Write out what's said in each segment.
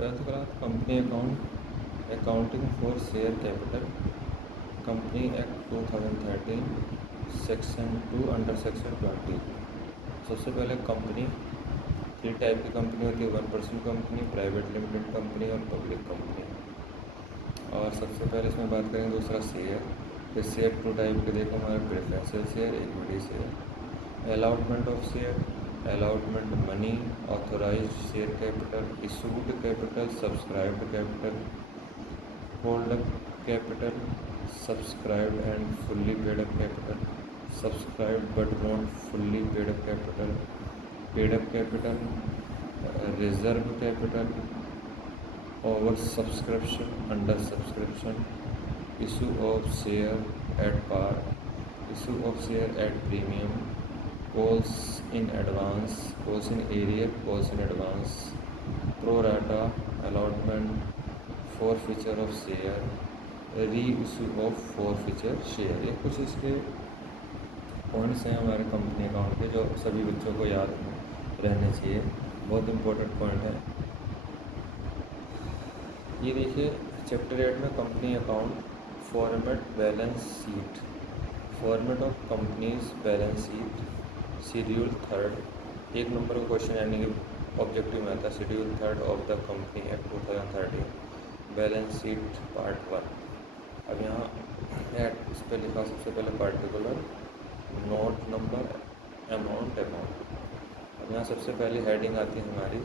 12th class company account accounting for share capital company act 2013 section 2 under section 20। सबसे पहले company 3 type की company होती है, 1% company, private limited company और public company. और सबसे पहले इसमें बात करेंगे दूसरा शेयर। फिर शेयर 2 टाइप के देखो हमारे, preferential share, equity share. Allotment of share, allotment money, authorised share capital, issued capital, subscribed capital, hold up capital, subscribed and fully paid up capital, subscribed but not fully paid up capital, paid up capital, reserve capital, over subscription, under subscription, issue of share at par, issue of share at premium, calls in advance, calls in arrear, calls in advance, pro rata, allotment, forfeiture of share, reissue of forfeiture share। ये कुछ इसके points हैं हमारे company account के जो सभी बच्चों को याद रहने चाहिए, बहुत इंपॉर्टेंट पॉइंट है। ये देखिए चैप्टर 8 में company account, format balance sheet, format of companies balance sheet, schedule 3, 1 number का क्वेश्चन यानी कि ऑब्जेक्टिव में आता है, schedule 3 of the company act 2013, balance sheet part 1। अब यहाँ एट इस पर लिखा सबसे पहले पार्टिकुलर, नोट नंबर, अमाउंट। अब यहाँ सबसे पहले हेडिंग आती है हमारी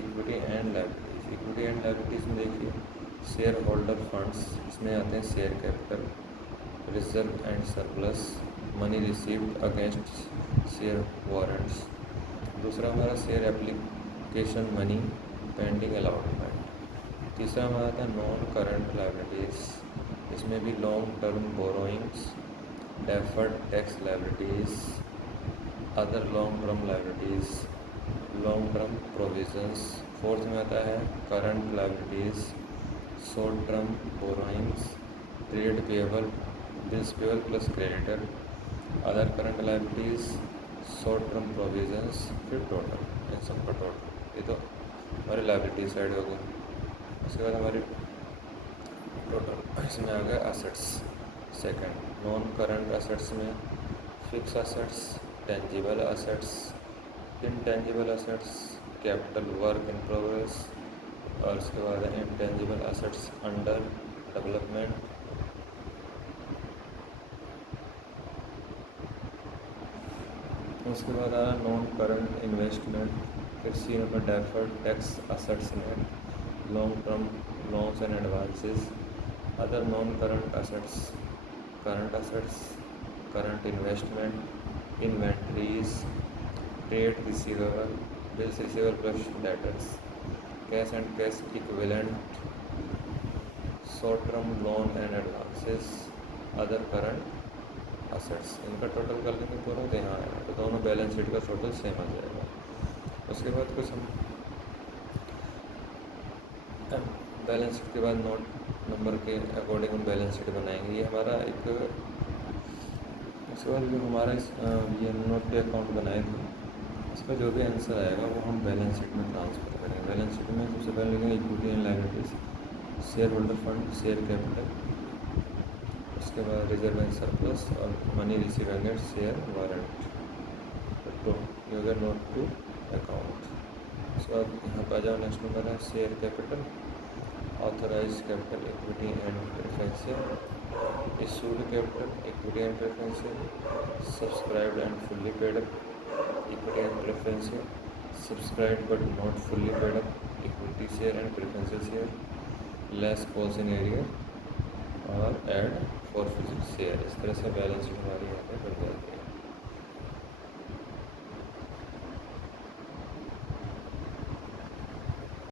equity and liabilities. Equity and liabilities में देखिए शेयर होल्डर फंड्स, इसमें आते हैं share capital, reserve and surplus, money received against share warrants. दूसरा हमारा share application money pending allotment. तीसरा हमारा था नॉन करंट लायबिलिटीज़, इसमें भी long term borrowings, deferred tax liabilities, other long term liabilities, long term provisions. Fourth में आता है current liabilities, short term borrowings, trade payable, bills payable plus creditor, other current liabilities, short term provisions, फिर total, इन सब का total. ये तो हमारी liability side हो गई। उसके बाद हमारी टोटल इसमें आ गया assets. Second non current assets में fix assets, tangible assets, intangible assets, capital work in progress, और उसके बाद है इंटेंजिबल एसेट्स अंडर डेवलपमेंट। उसके बाद आया नॉन करंट इन्वेस्टमेंट, फिर C number deferred tax assets में long term loans and advances, other non current assets, current assets, current investment, inventories, trade receivable, bills receivable plus debtors, cash and cash equivalent, short term loan and advances, other current assets. इनका total कर लेंगे पूरा तो यहाँ आएगा, तो दोनों balance sheet का टोटल सेम आ जाएगा। उसके बाद कुछ हम बैलेंस शीट के बाद नोट नंबर के अकॉर्डिंग हम बैलेंस शीट बनाएंगे। ये हमारा एक, उसके बाद जो हमारा ये नोट पे अकाउंट बनाए थे, इसका जो भी आंसर आएगा वो हम बैलेंस शीट में ट्रांसफ़र करेंगे। बैलेंस शीट में सबसे पहले लिखेंगे equity and liabilities, share holder fund, share capital, उसके बाद रिजर्व एंड सरप्लस और money receive against share warrant. तो ये हो गया नोट टू अकाउंट। उसके बाद यहाँ पर आ जाओ, नेक्स्ट नंबर है share capital, authorise capital, equity and preferential, issued capital, equity and preferential, subscribed and fully paid up, equity and preferential, subscribed but not fully paid up, equity share and preferential share, less calls in arrear और add forfeit share. इस तरह से balance sheet हमारी यहाँ पे बन जाती है।